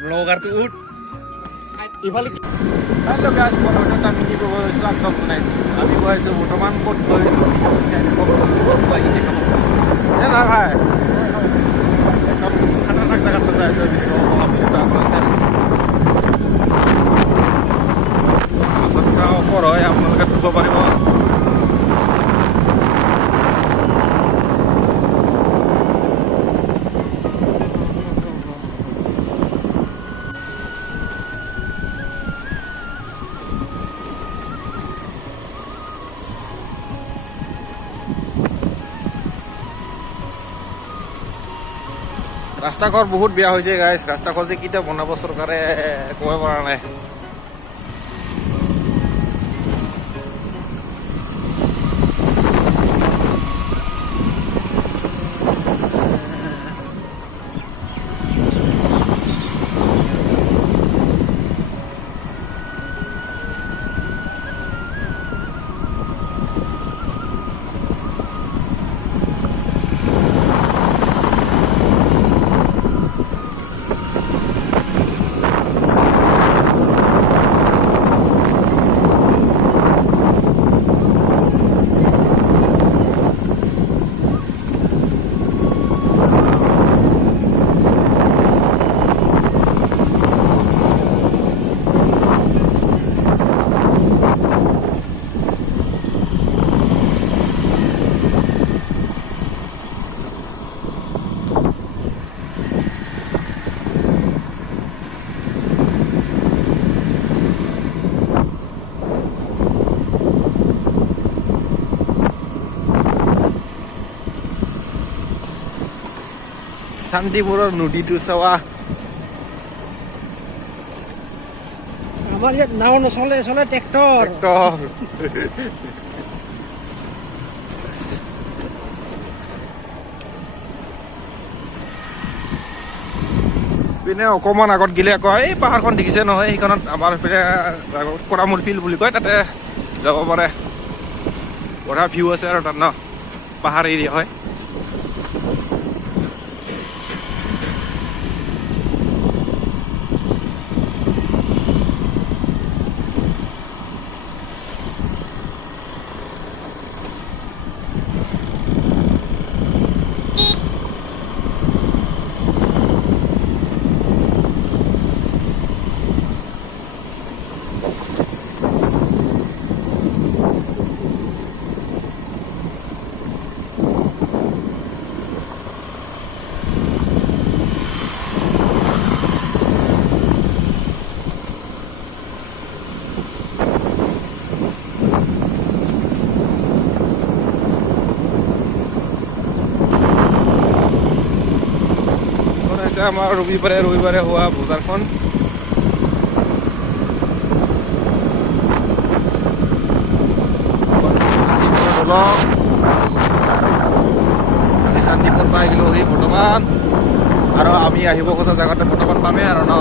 blogger টো উঠ ইফালে হেল্ল' গাইছ মই এটা মিনি ব্লগ বনাইছোঁ একদম বনাইছোঁ আমি গৈ আছোঁ বৰ্তমান ক'ত গৈ আছোঁ নাখায় একদম খাতৰনাক জেগাত যাই আছোঁ ওপৰ হয় আপোনালোকে ধৰিব পাৰিব ৰাস্তা ঘৰ বহুত বেয়া হৈছে গাইছ ৰাস্তা ঘৰ যে কেতিয়া বনাব চৰকাৰে ক'ব পৰা নাই শান্তিপুৰৰ নদীটো চাৱা আমাৰ ইয়াত নাও নচলে চলে ট্ৰেক্টৰ পিনে অকণমান আগত গেলে কয় এই পাহাৰখন দেখিছে নহয় সেইখনত আমাৰ পিনে কৰামূল ফিল্ড বুলি কয় তাতে যাব পাৰে বঢ়িয়া ভিউ আছে আৰু তাত ন পাহাৰ এৰিয়া হয় আমাৰ ৰবিবাৰে হোৱা বজাৰখন শান্তিপুৰ পাই গ'লোহি বৰ্তমান আৰু আমি আহিব খোজা জেগাতে বৰ্তমান পামেই আৰু ন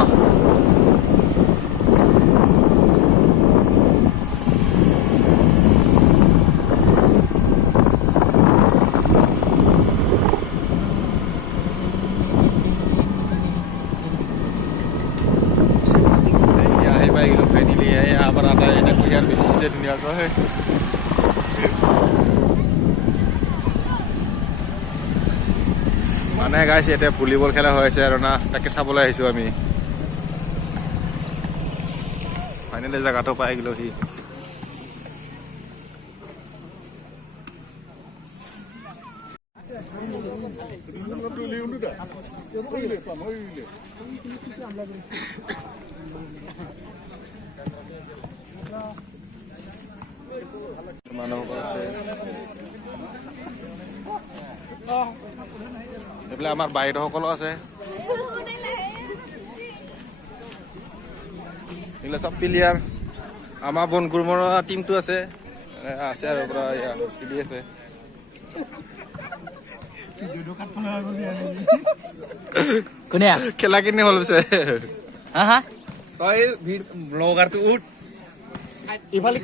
মানে গাইছ এতিয়া ভলীবল খেলা হৈ আছে আৰু না তাকে চাবলৈ আহিছোঁ আমি ফাইনেলি জেগাটো পাই গ'লোহি মানুহ আছে এইফালে আমাৰ বাইদেউসকলো আছে এইগুলো সব প্লেয়াৰ আমাৰ বনকুৰমৰ টিমটো আছে আৰু পুৰা খেলি আছে কোনে খেলা কিনে হ'ল পিছে হা তই ব্লগাৰটো উঠ ইফালে